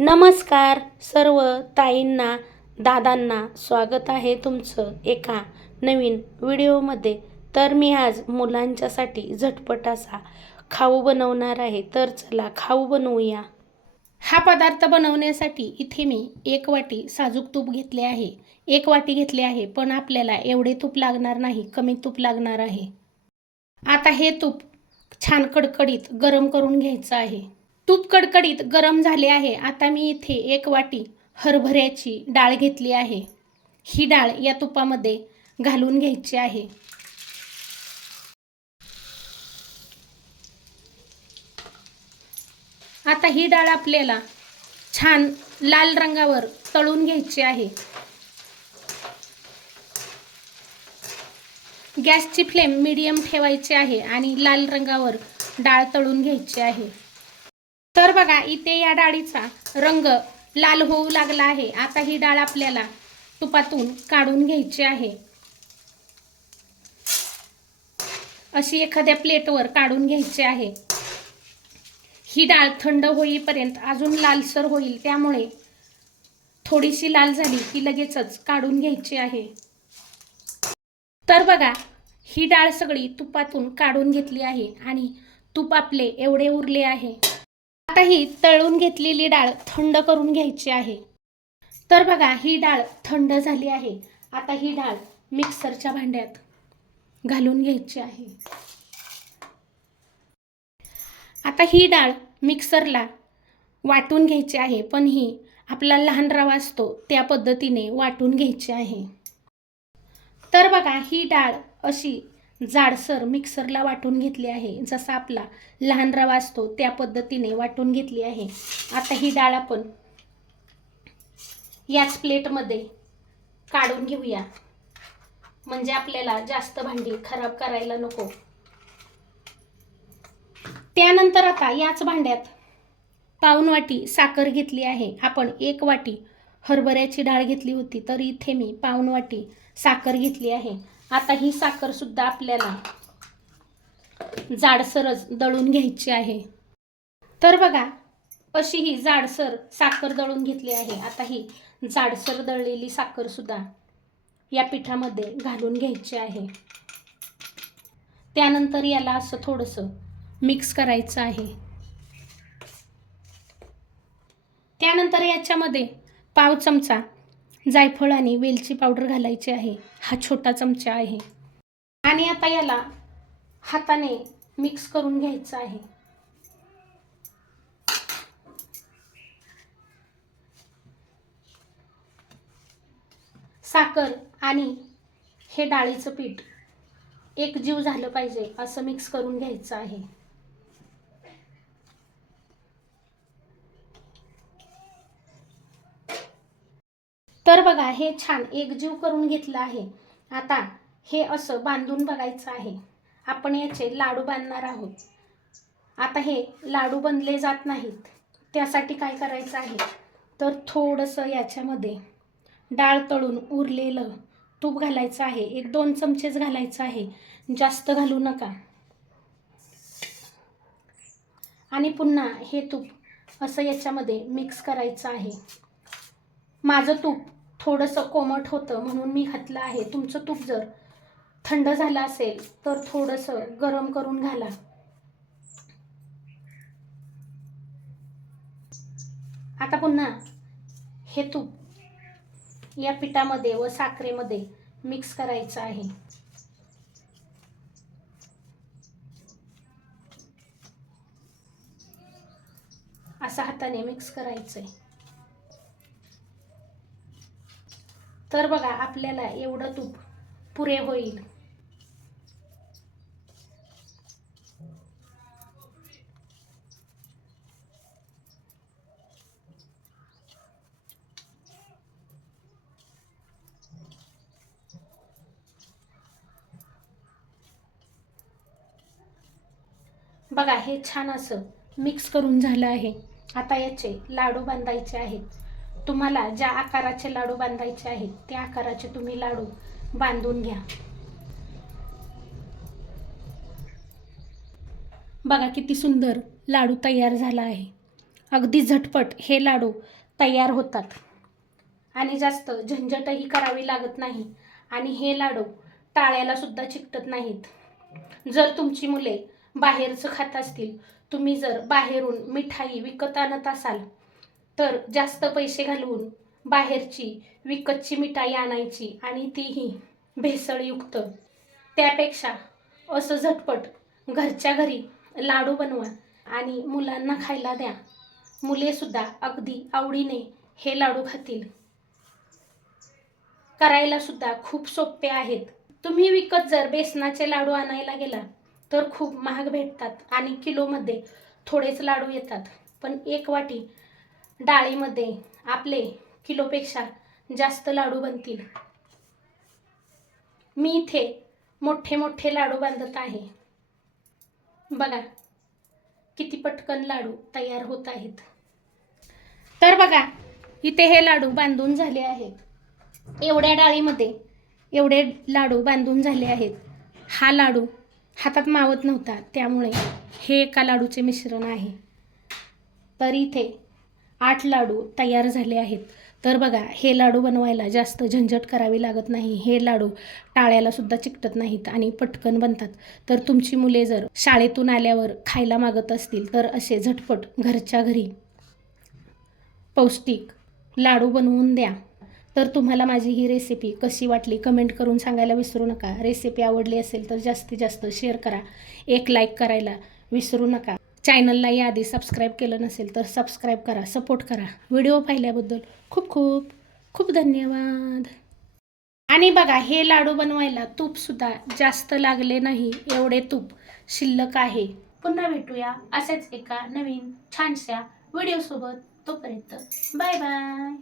नमस्कार सर्व ताईंना दादांना स्वागत आहे तुमचं एका नवीन व्हिडिओमध्ये. तर मी आज मुलांच्यासाठी झटपट असा खाऊ बनवणार आहे. तर चला खाऊ बनवूया. हा पदार्थ बनवण्यासाठी इथे मी एक वाटी साजूक तूप घेतले आहे. एक वाटी घेतले आहे पण आपल्याला एवढे तूप लागणार नाही कमी तूप लागणार आहे. आता हे तूप छान कडकडीत गरम करून घ्यायचं आहे. तूप कडकडीत गरम झाले आहे. आता मी इथे एक वाटी हरभऱ्याची डाळ घेतली आहे. ही डाळ या तुपामध्ये घालून घ्यायची आहे. आता ही डाळ आपल्याला छान लाल रंगावर तळून घ्यायची आहे. गॅसची फ्लेम मीडियम ठेवायची आहे आणि लाल रंगावर डाळ तळून घ्यायची आहे. तर बघा इथे या डाळीचा रंग लाल होऊ लागला आहे. आता ही डाळ आपल्याला तुपातून काढून घ्यायची आहे. अशी एखाद्या प्लेटवर काढून घ्यायची आहे. ही डाळ थंड होईपर्यंत अजून लालसर होईल. त्यामुळे थोडीशी लाल झाली की लगेचच काढून घ्यायची आहे. तर बघा ही डाळ सगळी तुपातून काढून घेतली आहे आणि तूप आपले एवढे उरले आहे. आता ही तळून घेतलेली डाळ थंड करून घ्यायची आहे. तर बघा ही डाळ थंड झाली आहे. आता ही डाळ मिक्सरच्या भांड्यात घालून घ्यायची आहे. आता ही डाळ मिक्सरला वाटून घ्यायची आहे पण ही आपला लहान रवा असतो त्या पद्धतीने वाटून घ्यायची आहे. तर बघा ही डाळ अशी जाडसर मिक्सरला वाटून घेतली आहे. जसा आपला लहान रवा असतो त्या पद्धतीने वाटून घेतली आहे. आता ही डाळ आपण याच प्लेटमध्ये काढून घेऊया. म्हणजे आपल्याला जास्त भांडी खराब करायला नको. त्यानंतर आता याच भांड्यात पाऊन वाटी साखर घेतली आहे. आपण एक वाटी हरभऱ्याची डाळ घेतली होती तर इथे मी पाऊन वाटी साखर घेतली आहे. आता ही साखर सुद्धा आपल्याला जाडसरच दळून घ्यायची आहे. तर बघा अशी ही जाडसर साखर दळून घेतली आहे. आता ही जाडसर दळलेली साखर सुद्धा या पिठामध्ये घालून घ्यायची आहे. त्यानंतर याला असं थोडंसं मिक्स करायचं आहे. त्यानंतर याच्यामध्ये पाव चमचा जायफळ आणि वेलची पावडर घालायची आहे. हा छोटा चमचा आहे. आणि आता याला हाताने मिक्स करून घ्यायचं आहे. साखर आणि हे डाळीचं पीठ एक जीव झालं पाहिजे असं मिक्स करून घ्यायचं आहे. तर बघा हे छान एकजीव करून घेतलं आहे. आता हे असं बांधून बघायचं आहे. आपण याचे लाडू बांधणार आहोत. आता हे लाडू बनले जात नाहीत. त्यासाठी काय करायचं आहे? तर थोडंसं याच्यामध्ये डाळ तळून उरलेलं तूप घालायचं आहे. एक दोन चमचेच घालायचं आहे. जास्त घालू नका. आणि पुन्हा हे तूप असं याच्यामध्ये मिक्स करायचं आहे. माझं तूप थोडंसं कोमट होतं म्हणून मी घातलं आहे. तुमचं तूप जर थंड झालं असेल तर थोडंसं गरम करून घाला. आता पुन्हा हे तूप या पिठामध्ये व साखरेमध्ये मिक्स करायचं आहे. असं हाताने मिक्स करायचं आहे तर बघा आपल्याला एवढं तूप पुरे होईल. बघा हे छान असं मिक्स करून झालं आहे. आता याचे लाडू बांधायचे आहेत. तुम्हाला ज्या आकाराचे लाडू बांधायचे आहेत त्या आकाराचे तुम्ही लाडू बांधून घ्या. बघा किती सुंदर लाडू तयार झाला आहे. अगदी झटपट हे लाडू तयार होतात. आणि जास्त झंझटही करावी लागत नाही. आणि हे लाडू टाळ्याला सुद्धा चिकटत नाहीत. जर तुमची मुले बाहेरचं खात असतील तुम्ही जर बाहेरून मिठाई विकत आणत असाल तर जास्त पैसे घालवून बाहेरची विकतची मिठाई आणायची आणि तीही भेसळयुक्त. त्यापेक्षा असं झटपट घरच्या घरी लाडू बनवा आणि मुलांना खायला द्या. मुलेसुद्धा अगदी आवडीने हे लाडू खातील. करायला सुद्धा खूप सोपे आहेत. तुम्ही विकत जर बेसनाचे लाडू आणायला गेला तर खूप महाग भेटतात आणि किलोमध्ये थोडेच लाडू येतात. पण एक वाटी डाळीमध्ये आपले किलोपेक्षा जास्त लाडू बनतील. मी इथे मोठे मोठे लाडू बांधत आहे. बघा किती पटकन लाडू तयार होत आहेत. तर बघा इथे हे लाडू बांधून झाले आहेत. एवढ्या डाळीमध्ये एवढे लाडू बांधून झाले आहेत. हा लाडू हातात मावत नव्हता त्यामुळे हे एका लाडूचे मिश्रण आहे. तर इथे आठ लाडू तयार झाले आहेत. तर बघा हे लाडू बनवायला जास्त झंझट करावी लागत नाही. हे लाडू टाळ्याला सुद्धा चिकटत नाहीत आणि पटकन बनतात. तर तुमची मुले जर शाळेतून आल्यावर खायला मागत असतील तर असे झटपट घरच्या घरी पौष्टिक लाडू बनवून द्या. तर तुम्हाला माझी ही रेसिपी कशी वाटली कमेंट करून सांगायला विसरू नका. रेसिपी आवडली असेल तर जास्तीत जास्त शेअर करा. एक लाईक करायला विसरू नका. चॅनलला याआधी सबस्क्राईब केलं नसेल तर सबस्क्राईब करा सपोर्ट करा. व्हिडिओ पाहिल्याबद्दल खूप खूप खूप धन्यवाद. आणि बघा हे लाडू बनवायला तूपसुद्धा जास्त लागले नाही एवढे तूप शिल्लक आहे. पुन्हा भेटूया असेच एका नवीन छानशा व्हिडिओसोबत तोपर्यंत बाय बाय